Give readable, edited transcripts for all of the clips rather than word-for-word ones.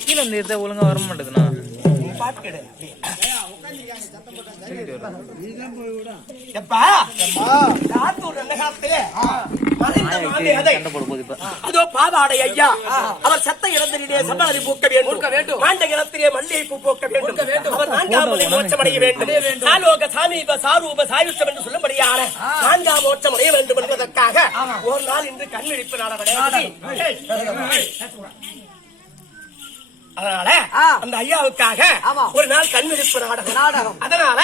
கீழே வந்து ஒழுங்கா வர மாட்டேதுண்ணா. அதோ பாவாடை ஐயா அவர் சத்த இடத்திலே சம்பளத்தை பூக்க வேண்டும், ஆண்ட இடத்திலே மல்லிகை பூ பூக்க வேண்டும், அவர் நான்காம் மோட்சமடைய வேண்டும், சாலோக சாமீப சாரூப சாயுஷ்டம் என்று சொல்லும்படியான நான்காம் மோட்சம் அடைய வேண்டும் என்பதற்காக ஒரு நாள் இன்று கண்விழிப்பு நாடகம். அதனால அந்த ஐயாவுக்காக ஒரு நாள் கண்விழிப்பு நாடகம். அதனால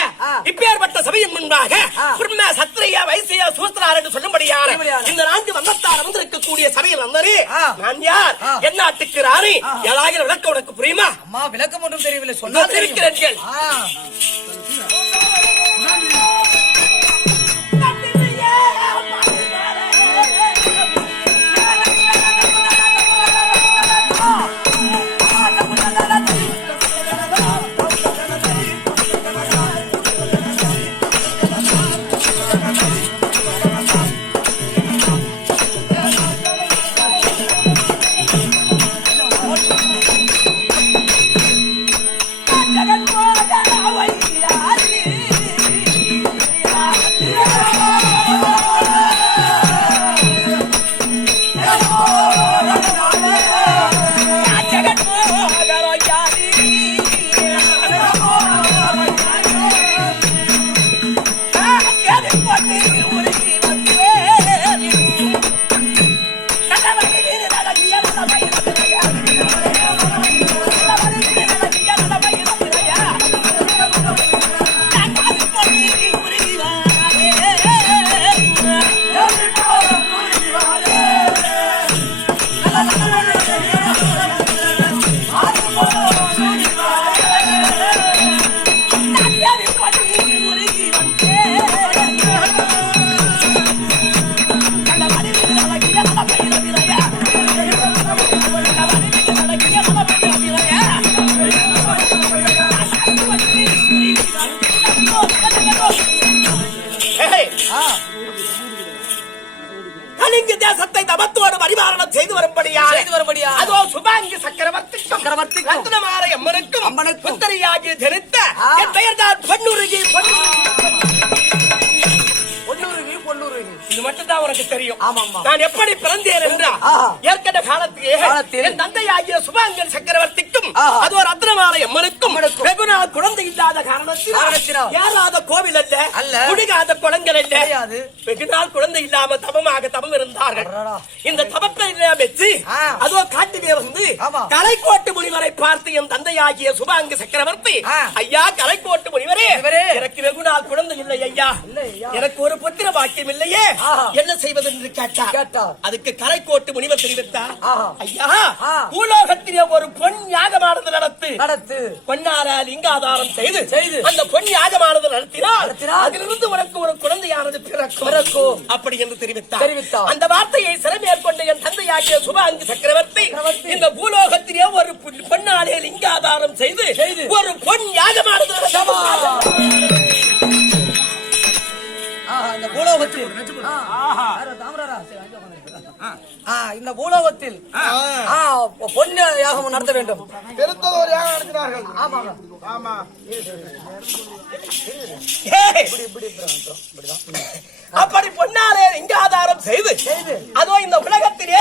இப்பேற்பட்ட சபையின் முன்பாக பிரம்ம சத்திரியா வைசியா சூத்திரார் என்று சொல்லும்படியான இந்த 4 வந்தத்தார் வந்திருக்கக்கூடிய சபையில் வந்தனே நான் யார், என் நாட்டுக்கு ராணி, ஏழாயிரம் விளக்கம் உனக்கு புரியுமா? அம்மா விளக்கம் ஒன்றும் தெரியவில்லை, சொன்னா இருக்கிறீர்கள். தேசத்தை தமத்தோடு பரிமாரணம் செய்து வரும்படியா அதோ சுபாங்கி சக்கரவர்த்தி ரத்னமார அம்மனுக்கும் புத்தரியாகி தெரிந்த என் பெயர் தான் பொன்னுருகி. இது மட்டும் தான் உனக்கு தெரியும். நான் எப்படி பிறந்தேன் என்றால் ஏற்கனவே காலத்தில் என் தந்தையாகிய சுபாங்கன் சக்கரவர்த்திக்கும் அது ஒரு ரத்னமாலை அம்மனுக்கும் வெகு நாள் குழந்தை இல்லாத காரணத்தினால் ஏறாத கோவில் அல்ல, குடிகாத குளங்கள் அல்ல, வெகு நாள் குழந்தை இல்லாம தவம் இருந்தார்கள். இந்த தவத்தை வச்சு அதோ காட்டிலே வந்து கலைக்கோட்டு முனிவரை பார்த்து என் தந்தையாகிய சுபாங்க சக்கரவர்த்தி, ஐயா கலைக்கோட்டு முனிவரே, எனக்கு வெகு நாள் குழந்தை இல்லை ஐயா, எனக்கு ஒரு புத்திர பாக்கியம் இல்லையே, என்ன செய்வது என்று கேட்டார். அதுக்கு கலைக்கோட்டு முனிவர் தெரிவித்தார், ஐயா பூலோகத்திலே ஒரு பொன் யாகமானது நடத்து, பொன்னாரால் லிங்காதாரம் செய்து அந்த பொன் யாகமானது நடத்தினால் அதிலிருந்து உனக்கு ஒரு குழந்தையானது பிறக்கும் அப்படி என்று தெரிவித்தார். அந்த வார்த்தையை சிறமேற்கொண்ட என் தந்தையாகிய சுபாங்கி சக்கரவர்த்தி இந்த பூலோகத்திலே ஒரு பொன்னாலே லிங்காதாரம் செய்து ஒரு பொன் யாகமானது இந்த பூலோகத்தில் பொண்ணு யாகம் நடத்த வேண்டும். பெருத்ததோர் யாகம் நடத்தினார்கள். ஆமாங்க. ஆமா. அப்படி பொன்னாலே லிங்காதாரம் செய்து அதோ இந்த உலகத்திலே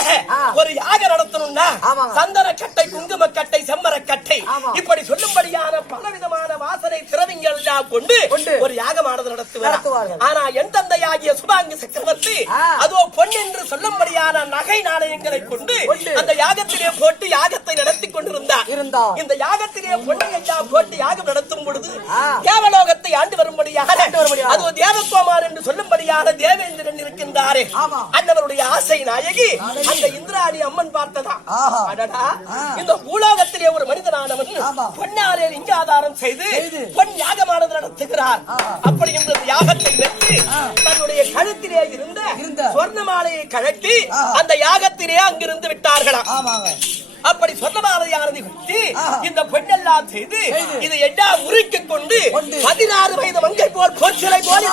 ஒரு யாகம் நடத்தணும்னா சந்தன கட்டை, குங்கும கட்டை, செம்மர கட்டை இப்படி சொல்லும்படியான பலவிதமான வாசனை திரவியங்கள் எல்லாம் கொண்டு ஒரு யாகமானது நடத்துவார்கள். ஆனா என் தந்தையாகிய சுபாங்கி சக்கரவர்த்தி அதோ பொன் என்று சொல்லும்படியான நகை நாணயங்களை கொண்டு அந்த யாகத்திலே போட்டு யாகத்தை நடத்தி கொண்டிருந்தார். இந்த யாகத்திலே பொன்னை எல்லாம் போட்டு யாகம் நடத்தும் பொழுது தேவலோகத்தை ஆண்டு வரும்படியாக அதோ தேவகுமார் என்று சொல்லும்படியாக தேவேந்திரன் இருக்கின்றாரே, அண்ணவருடைய ஆசை நாயகி அந்த இந்திராணி அம்மன் பார்த்ததா, இந்த பூலோகத்திலே ஒரு மனிதனானவன் பொன்னாலே லிங்காதாரம் செய்து பொன் யாகமானது நடத்துகிறார். அப்படி இந்த யாகத்தை வெற்றி தன்னுடைய கழுத்திலே இருந்த சொர்ணமாலையை கழட்டி அந்த யாகத்திலே அங்கிருந்து விட்டார்களாம். அப்படி சொர்ணமாலையானது வெட்டி இந்த பெண்ணெல்லாம் செய்து இதை எல்லாம் உருக்கிக் கொண்டு 16 வயது மங்கை போல் பொற்சிலை போல்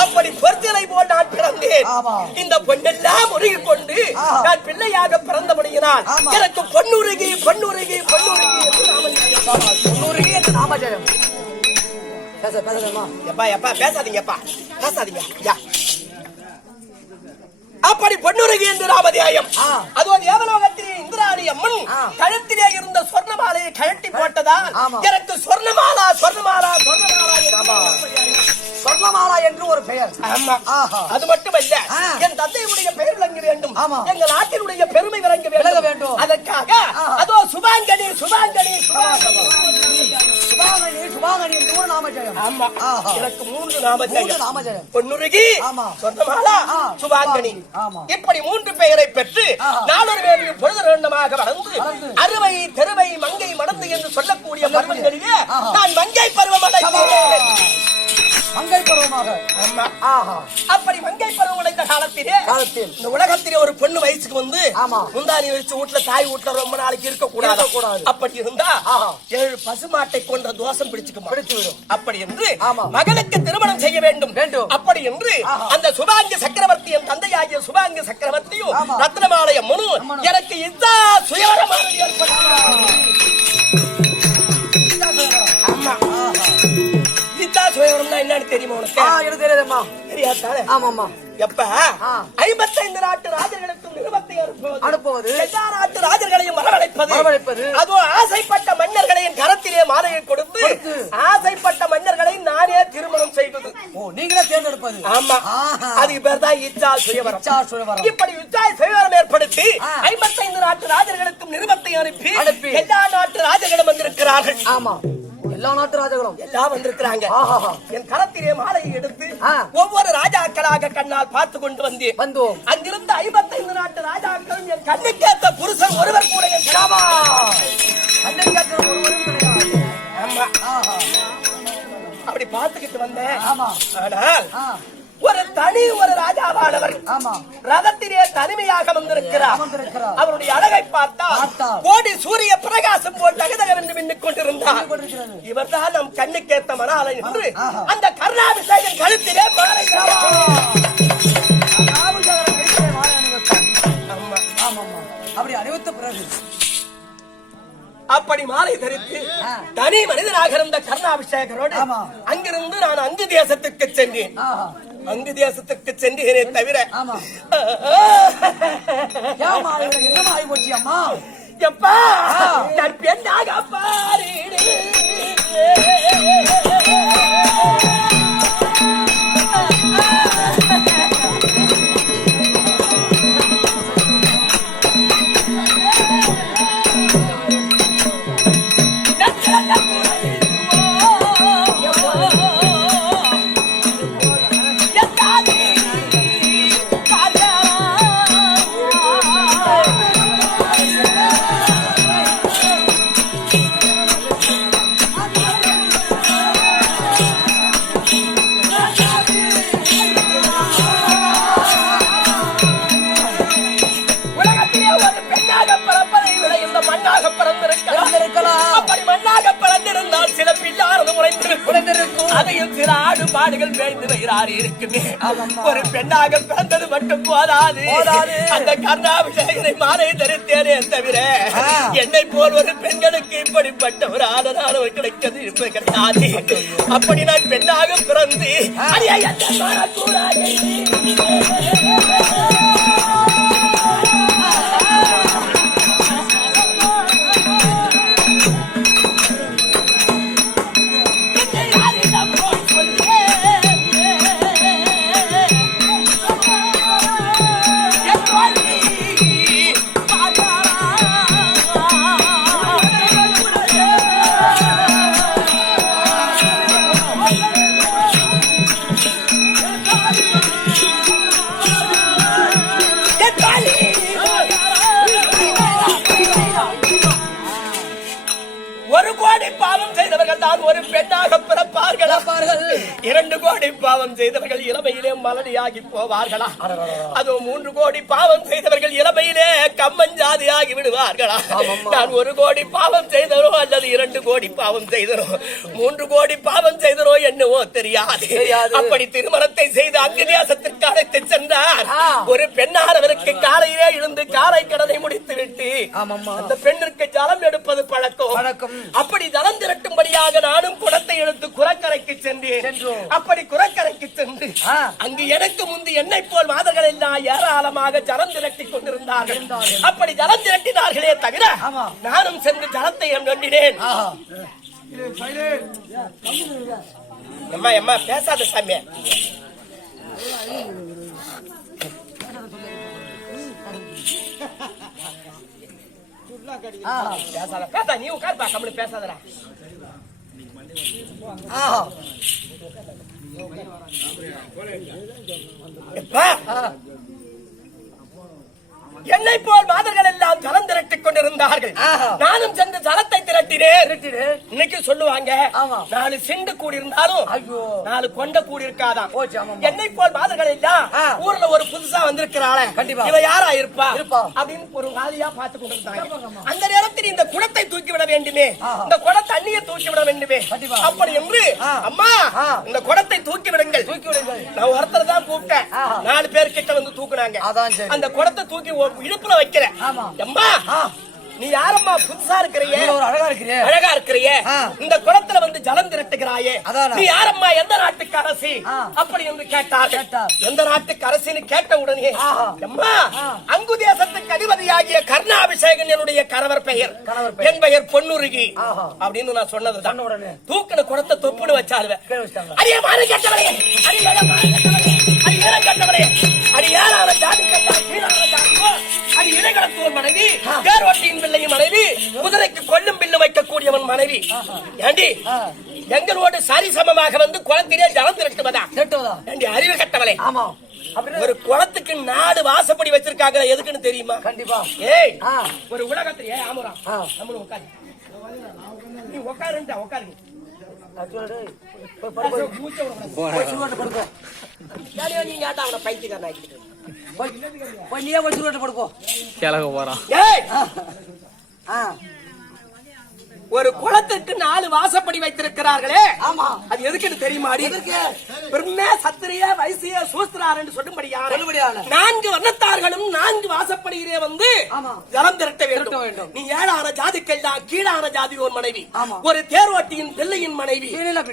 அப்படி பொற்சிலை போல் நான் பிறந்தேன். இந்த பெண்ணெல்லாம் உருகி கொண்டு நான் பிள்ளையாக பிறந்தபடியினால் எனக்கு பொன்னுருகி பொன்னுருகி பொன்னுருகி என்று நாமஜயம். பேசாதீங்க. அப்படி பொன்னுருகி என்று ராமதியாயம் அது தேவலோகத்திலே இந்திராணி அம்மன் கழுத்திலே இருந்த சொர்ணமாலையை கழட்டி போட்டதா எனக்கு சொர்ணமாலா என்று ஒரு பெயர். அது மட்டுமல்ல, என் தந்தையுடைய பெயர் விளங்க வேண்டும், எங்கள் நாட்டினுடைய பெருமை விளங்க வேண்டும். அதற்காக அதோ சுபாங்கனி என்று ஒரு நாமஜயம். எனக்கு 3 நாமஜயம். பொன்னுருகி, சொர்ணமாலா, சுபாங்கனி இப்படி 3 பெயரை பெற்று 4 பேரையும் பொழுது ரெண்டமாக வளர்ந்து அறுவை தெருவை மங்கை மடந்து என்று சொல்லக்கூடிய பருவங்களிலே நான் மங்கை பருவம் அடைந்தேன். மங்கை பருவமாக அப்படி மங்கை பருவம் அடைந்த காலத்திலே இந்த உலகத்திலே ஒரு பொண்ணு வயசுக்கு வந்து முந்தானி வச்சு வீட்டுல தாய் வீட்டுல ரொம்ப நாளைக்கு இருக்க கூடாது. அப்படி இருந்தா 7 பசுமாட்டை கொன்ற தோஷம் பிடிச்சுவிடும். அப்படி என்று மகனுக்கு திருமணம் செய்ய வேண்டும். அப்படி என்று அந்த சுபாங்கி சக்கரவர்த்தி என் தந்தையாகிய சுபாங்கி சக்கரவர்த்தியும் ரத்னமாலை அம்மனும் எனக்கு இதா சுயவரமானது ஏற்பட்டது. என்னன்னு தெரியுமா உனக்கு? எனக்கு தெரியாதம்மா. தெரியாதானே? ஆமாமா. எப்ப 55 நாட்டு ராஜர்களுக்கும் நிருபத்தை அனுப்புவது, எல்லா நாட்டு ராஜர்களையும் வரவழைப்பது, அதுவும் ஆசைப்பட்ட மன்னர்களையும் கரத்திலே மாலையை கொடுத்து ஆசைப்பட்ட மன்னர்களை நானே திருமணம் செய்வது. நீங்களே தேர்ந்தெடுப்பது. ஆமா, அதுக்கு பேர் தான் இச்சா சுயவரம். இப்படி இச்சா சுயவரம் ஏற்படுத்தி 55 நாட்டு ராஜர்களுக்கும் நிருபத்தை அனுப்பி எல்லா நாட்டு ராஜர்களும் வந்திருக்கிறார்கள். ஆமா, எல்லா நாட்டு ராஜர்களும் எல்லாம் வந்திருக்கிறாங்க. என் கரத்திலே மாலையை எடுத்து ஒவ்வொரு ராஜாக்களாக கண்ணால் பார்த்து கொண்டு வந்தோம். அங்கிருந்த 55 நாட்டு ராஜாக்களும் என் கண்ணுக்கேற்ற புருஷன் ஒருவர் கூட என் அப்படி பார்த்துக்கிட்டு வந்தேன். ஆனால் ஒரு ராஜாவானவர் ரதத்திலே தனிமையாக வந்திருக்கிறார். அவருடைய அழகை பார்த்தா கோடி சூரிய பிரகாசம் போல் தகதகவென்று மின்னிக் கொண்டிருந்தார். இவர் தான் நம் கண்ணுக்கேற்ற மணாலை என்று அந்த கருணாபிஷேகன் கழுத்திலே மாலை அப்படி அணிவித்த பிறகு அப்படி மாலை தரித்து தனி மனிதனாக இருந்த கருணாபிஷேகரோடு அங்கிருந்து நான் அங்கு தேசத்துக்கு சென்றேன். அங்கு தேசத்துக்கு சென்றேனே தவிர எப்பா நான் பெண்ணாக பாரிடு மாடுகள் மேய்ந்து வயிறாறு இருக்குமே. ஒரு பெண்ணாக பிறந்தது மட்டும் போதாது, அந்த கர்ணாபிஷேகரை மாலை தரித்தேனே தவிர என்னை போல் ஒரு பெண்களுக்கு இப்படிப்பட்ட ஒரு ஆதரவு கிடைக்கிறது இருப்பது கிடையாது. அப்படி நான் பெண்ணாக பிறந்து ஒரு பெண்ணாக பிறப்பார்களா? 2 கோடி பாவம் செய்தவர்கள் இளமையிலே மலடியாகி போவார்களா? அதோ 3 கோடி பாவம் செய்தவர்கள் இளமையிலே கம்மஞ்சாதியாகி விடுவார்களா? நான் 1 கோடி பாவம் செய்தனோ அல்லது 2 கோடி பாவம் செய்தனோ 3 கோடி பாவம் செய்தனோ என்னவோ தெரியாது. அப்படி திருமணத்தை செய்து அங்கு தேசத்திற்கு அழைத்து சென்றார். ஒரு பெண்ணானவருக்கு காலையிலே இருந்து காலை கடனை முடித்து விட்டு அந்த பெண்ணிற்கு ஜலம் எடுப்பது பழக்கம். அப்படி ஜலம் திரட்டும்படியாக நானும் குடத்தை எடுத்து குரக்கரைக்கு சென்றேன். அப்படி குரக்கரைக்கு சென்று அங்கு எனக்கு முந்தி என்னை போல் மாதர்கள் எல்லாம் ஏராளமாக ஜலம் திரட்டிக் கொண்டிருந்தார்கள். அப்படி ஜலம் திரட்டினார்களே தவிர நானும் சென்று ஜலத்தை நொண்டினேன். அம்மா பேசாத சாமியா, பேசா நீ உட்கார்பா, கம்மி பேசாதடா. என்னை போல் மாதர்கள் எல்லாம் ஜலம் திரட்டிக் கொண்டிருந்தார்கள். நானும் சென்று ஜலத்தை திரட்டினேன். இன்னைக்கு சொல்லுவாங்க 4 சிண்டு கூடி இருந்தாலும் 4 கொண்ட கூடி இருக்காதான். என்னை போல் மாதர்கள் எல்லாம் ஊர்ல ஒரு புதுசா வந்திருக்கிறாள், இவ யாரா இருப்பா அப்படின்னு ஒரு காலியா பார்த்து கொண்டிருந்தாங்க. அந்த நேரத்தில் இந்த குடத்தை தூக்கி விட வேண்டுமே, இந்த குட தண்ணியை தூக்கி விட வேண்டுமே. அப்படி என்று அம்மா இந்த குடத்தை தூக்கி விடுங்கள். நான் ஒருத்தர் தான் கூப்பிட்டேன், 4 பேர் கிட்ட வந்து தூக்குனாங்க. அந்த குடத்தை தூக்கி இடுப்புல வைக்கிறேன். அம்மா நீ யாரம்மா புதுசா இருக்கிறியே, அழகா இருக்கிறியே, இந்த குளத்துல வந்து ஜலம் திரட்டுகிறாயே, நீ யாரம்மா, எந்த நாட்டுக்கு அரசி அப்படி என்று கேட்டார். எந்த நாட்டுக்கு அரசின்னு கேட்ட உடனே அம்மா அங்கு தேசத்துக்கு அதிபதியாகிய கர்ணாபிஷேகன் என்னுடைய கணவர் பெயர், என் பெயர் பொன்னுருகி அப்படின்னு நான் சொன்னதுதான். தூக்கின குடத்தை தொப்புன்னு வச்சாருவேன். அடியே மாறு கேட்டவளே, கட்டவளே, அடி ஏழான ஜாதி கட்டா கீழான ஜாதியோ, அடி இடைக்கடத்தூர் மனைவி, தேர்வட்டியின் பிள்ளையின் மனைவி, குதிரைக்கு கொல்லும் பில்லு வைக்கக்கூடியவன் மனைவி. ஏண்டி எங்களோடு சரிசமமாக வந்து குளத்திலே ஜலம் திரட்டுவதா? அறிவு கட்டவளே. ஒரு குளத்துக்கு 4 வாசப்படி வச்சிருக்காங்க, எதுக்குன்னு தெரியுமா? கண்டிப்பா. ஏய் ஒரு உலகத்திலே ஆமுரா நம்மளும் உட்காரு, நீ உட்காருண்டா, உட்காரு. ஒரு குளத்திற்கு 4 வாசப்படி வைத்திருக்கிறார்களே, அது எதுக்குன்னு தெரியுமா? சத்திரிய வைசிய சூஸ்திரார் என்று சொல்லும்படியான 4 வர்ணத்தார்களும் 4 வாசப்படியிலே வந்து ஜலம் திரட்ட வேண்டும். நீ ஏழான ஜாதிக்கெல்லாம் கீழான ஜாதி ஒரு மனைவி, ஒரு தேர்வட்டியின் பிள்ளையின் மனைவி,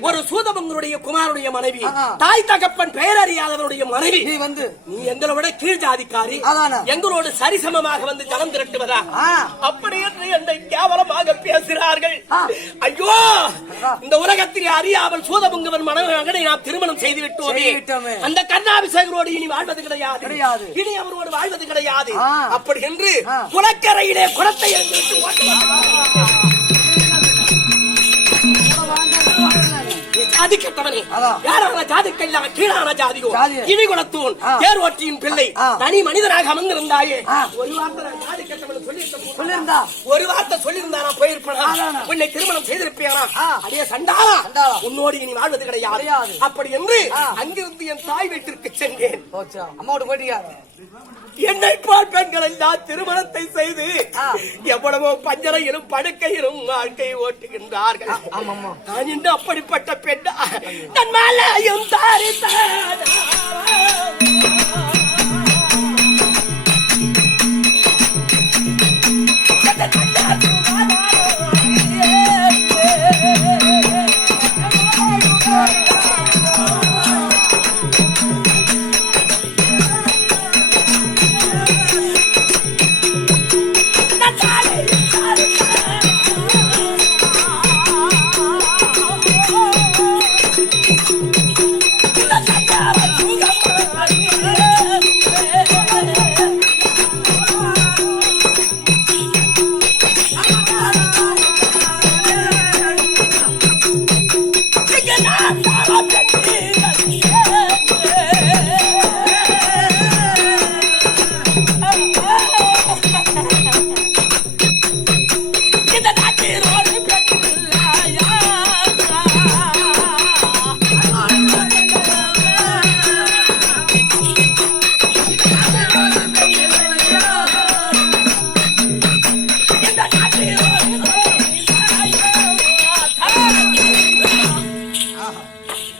ஒரு சூதபங்கருடைய குமாருடைய மனைவி, தாய் தகப்பன் பெயர் அறியாதவருடைய மனைவி. நீ எங்களோட கீழ் ஜாதிக்காரி, எங்களோடு சரிசமமாக வந்து ஜலம் திரட்டுவதா? அப்படி என்று என்னை கேவலமாக பேசுகிறார்கள். ஐயோ, இந்த உலகத்திலே அறியாமல் சூதபங்கவன் மகனை நாம் திருமணம் செய்து விட்டோமே, அந்த கர்ணாபிஷேகரோடு இனி வாழ்வது கிடையாது, இனி அவரோடு வாழ்வது கிடையாது. அப்படி என்று குளக்கரையிலே குளத்தை எழுந்து ஜாதி கட்டவனே, யாரான ஜாதிக்கெல்லாம் கீழான ஜாதியோ, இனி குலத்தூன் தேர்வட்டியின் பிள்ளை, தனி மனிதனாக அமர்ந்திருந்தாயே, ஒரு வார்த்தை ஜாதி கட்டவன் சொல்லியிருந்தா, ஒரு வார்த்தை சொல்லியிருந்தா நான் போயிருப்பேனா? உன்னை திருமணம் செய்திருப்பேனா? அடைய சண்டாளா, உன்னோடு இனி வாழ்வது கிடையாது. அப்படி என்று அங்கிருந்து என் தாய் வீட்டிற்கு சென்றேன். அம்மாவோட போயிட்டீங்க. என்னை போல் பெண்கள் எல்லாம் திருமணத்தை செய்து எவ்வளவோ பஞ்சரையிலும் படுக்கையிலும் வாழ்க்கை ஓட்டுகின்றார்கள். நான் இன்று அப்படிப்பட்ட பெண் தன் மேலையும் தாரித்தான்.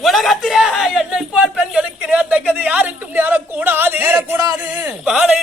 உலகத்திலே என்னை போல் பெண்களுக்கு நேர்ந்தது யாருக்கும் நேரக்கூடாது. கூடாது. வாழை